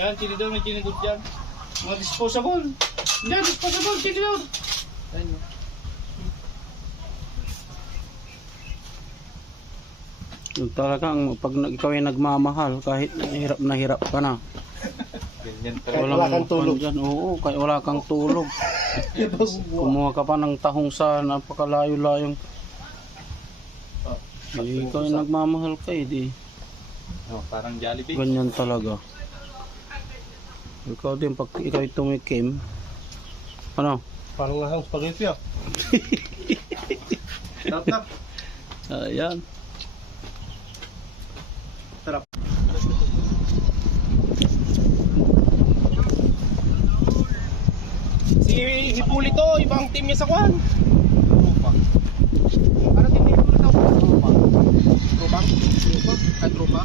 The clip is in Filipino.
Yan, chinidor, may chinidor dyan. Mga disposable. Yan, disposable, chinidor. Ayun, no? Yung talagang pag ikaw ay nagmamahal, kahit na hirap ka na. Ganyan Wala kang tulog. Dyan. Oo, kahit wala kang tulog. Kumuha ka pa ng tahong sa napakalayo-layong. Ikaw ay nagmamahal ka eh, di. Oh, parang Jollibee. Ganyan talaga. Ikaw din, pag ikaw ay tumikim, ano? Parang lahang spaghetti ah. Tap. Ayan. Sarap. Si Hipulito, ibang team niya sa kwan. Tropa. Ano team ni Hipulito? Tropa. Tropa? Tropa? Tropa?